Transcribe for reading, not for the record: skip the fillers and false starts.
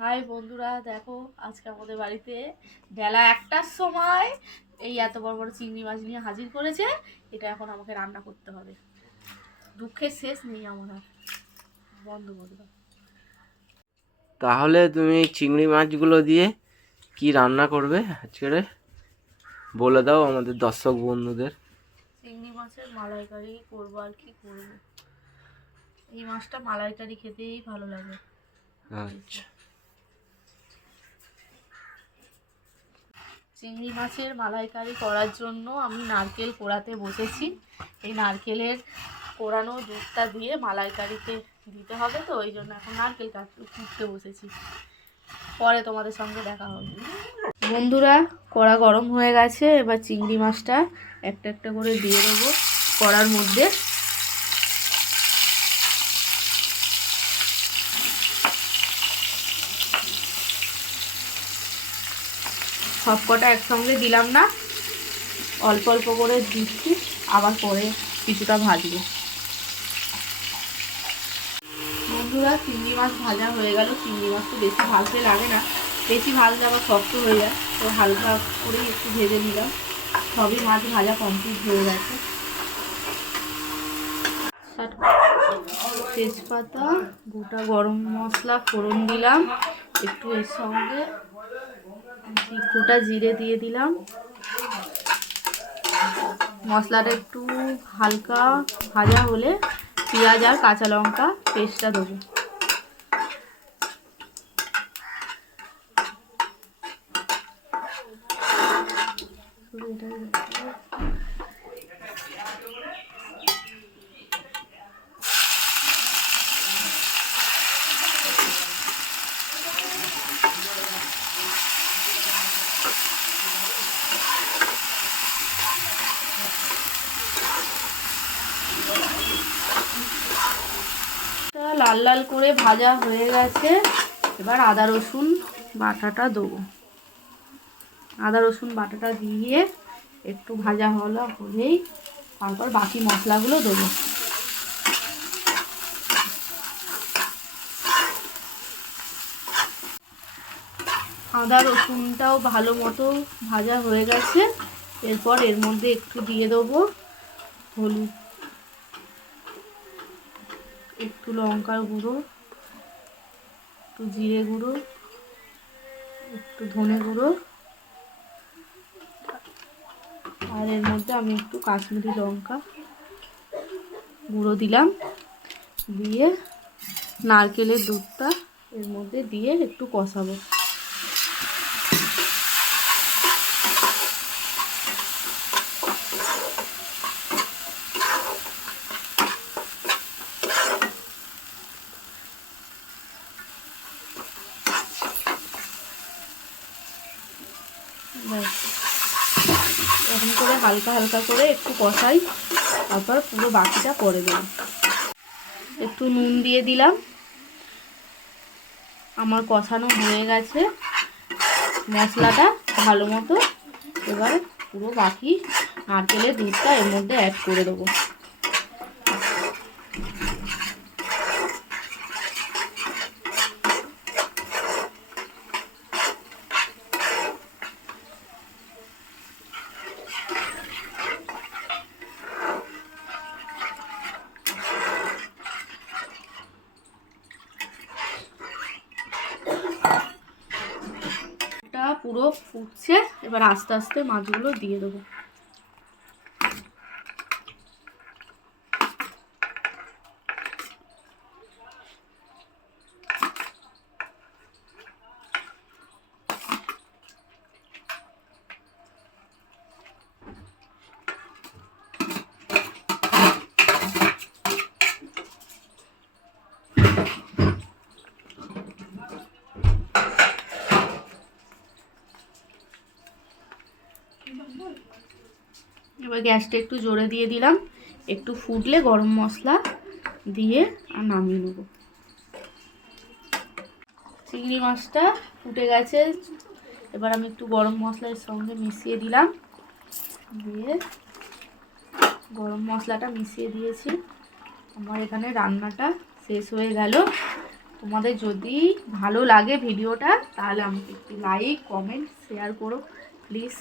High বন্ধুরা, দেখো আজকে আমাদের বাড়িতে বেলা 1টার সময় এই এত বড় বড় চিংড়ি মাছ নিয়ে হাজির করেছে। এটা এখন আমাকে রান্না করতে হবে। দুঃখের শেষ নেই আমার আর। বন্ধ করে দাও। তাহলে তুমি চিংড়ি মাছগুলো দিয়ে কি রান্না করবে আজকে বলে দাও আমাদের দর্শক বন্ধুদের। চিংড়ি মাছের মালাইকারি করবো, আর কি করবো। এই মাছটা মালাইকারি খেতেই ভালো লাগে। আচ্ছা, চিংড়ি মাছের মালাইকারি করার জন্য আমি নারকেল কোড়াতে বসেছি। এই নারকেলের কোড়ানো দুধটা দিয়ে মালাইকারিতে দিতে হবে, তো ওই জন্য এখন নারকেল কুটতে বসেছি। পরে তোমাদের সঙ্গে দেখা হবে। বন্ধুরা, কড়া গরম হয়ে গেছে। এবার চিংড়ি মাছটা একটা একটা করে দিয়ে দেবো কড়ার মধ্যে। সব কটা একসঙ্গে দিলাম না, অল্প অল্প করে দিচ্ছি, আবার পরে কিছুটা ভাজবো। বন্ধুরা, চিংড়ি মাছ ভাজা হয়ে গেল। চিংড়ি মাছ তো বেশি ভাজতে লাগে না, বেশি ভাজলে আবার শক্ত হয়ে যায়, তো হালকা করেই একটু ভেজে নিলাম। সবই মাছ ভাজা কমপ্লিট হয়ে গেছে। তেজপাতা, গোটা গরম মশলা ফোড়ন দিলাম, একটু এর সঙ্গে গোটা জিরে দিয়ে দিলাম। মশলাটা একটু হালকা ভাজা হলে পেঁয়াজ আর কাঁচা লঙ্কা পেস্টটা দেবো। লাল লাল করে ভাজা হয়ে গেছে। এবার আদা রসুন বাটাটা দেবো। আদা রসুন বাটাটা দিয়ে একটু ভাজা হলেই তারপর বাকি মশলাগুলো দেবো। আদা রসুনটাও ভালো মতো ভাজা হয়ে গেছে। এরপর এর মধ্যে একটু দিয়ে দেবো হলুদ, একটু লঙ্কার গুঁড়ো, একটু জিরে গুঁড়ো, একটু ধনে গুঁড়ো, আর এর মধ্যে আমি একটু কাশ্মীরি লঙ্কা গুঁড়ো দিলাম। দিয়ে নারকেলের দুধটা এর মধ্যে দিয়ে একটু কষাবো। এরকম করে হালকা হালকা করে একটু কষাই, তারপর পুরো বাকিটা করে দেব। একটু নুন দিয়ে দিলাম। আমার কষানো হয়ে গেছে মশলাটা ভালো মতো। এবার পুরো বাকি নারকেলের দুধটা এর মধ্যে অ্যাড করে দেবো। পুরো ফুটছে, এবার আস্তে আস্তে মাছগুলো দিয়ে দেবো। এবার গ্যাসটা একটু জোরে দিয়ে দিলাম। একটু ফুটলে গরম মশলা দিয়ে আর নামিয়ে নেব। চিংড়ি মাছটা ফুটে গেছে। এবার আমি একটু গরম মশলার সঙ্গে মিশিয়ে দিলাম। দিয়ে গরম মশলাটা মিশিয়ে দিয়েছি। আমার এখানে রান্নাটা শেষ হয়ে গেল। তোমাদের যদি ভালো লাগে ভিডিওটা তাহলে আমাকে একটু লাইক কমেন্ট শেয়ার করো প্লিজ।